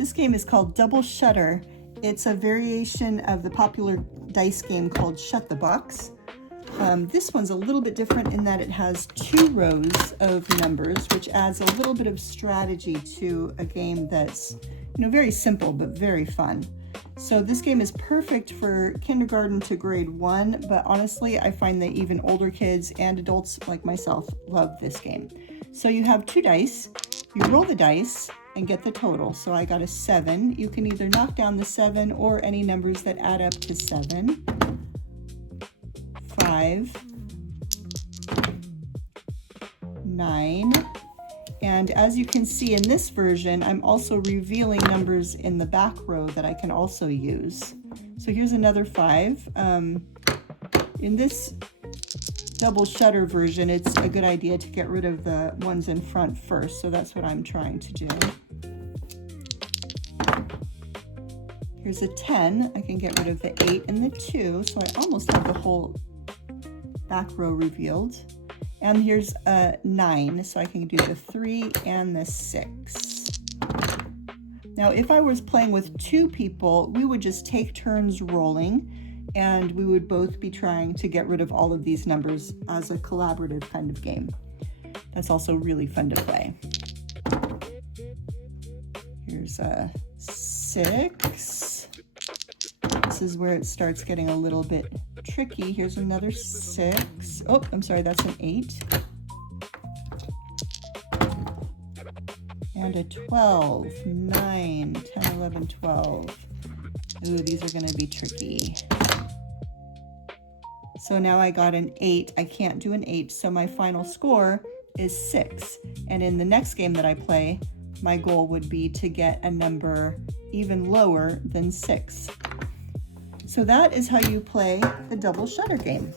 This game is called Double Shutter. It's a variation of the popular dice game called Shut the Box. This one's a little bit different in that it has 2 rows of numbers, which adds a little bit of strategy to a game that's, very simple but very fun. So this game is perfect for kindergarten to grade 1, but honestly, I find that even older kids and adults like myself love this game. So you have 2 dice, you roll the dice and get the total. So I got a 7. You can either knock down the 7 or any numbers that add up to 7. 5, 9, and as you can see in this version, I'm also revealing numbers in the back row that I can also use. So here's another 5. In this double shutter version, it's a good idea to get rid of the ones in front first, so that's what I'm trying to do. Here's a 10. I can get rid of the 8 and the 2, so I almost have the whole back row revealed. And here's a 9, so I can do the 3 and the 6. Now, if I was playing with 2 people, we would just take turns rolling, and we would both be trying to get rid of all of these numbers as a collaborative kind of game. That's also really fun to play. Here's a 6. This is where it starts getting a little bit tricky. Here's another 6. Oh, I'm sorry, that's an 8. And a 12, 9, 10, 11, 12. Ooh, these are gonna be tricky. So now I got an 8. I can't do an 8, so my final score is 6. And in the next game that I play, my goal would be to get a number even lower than 6. So that is how you play the double shutter game.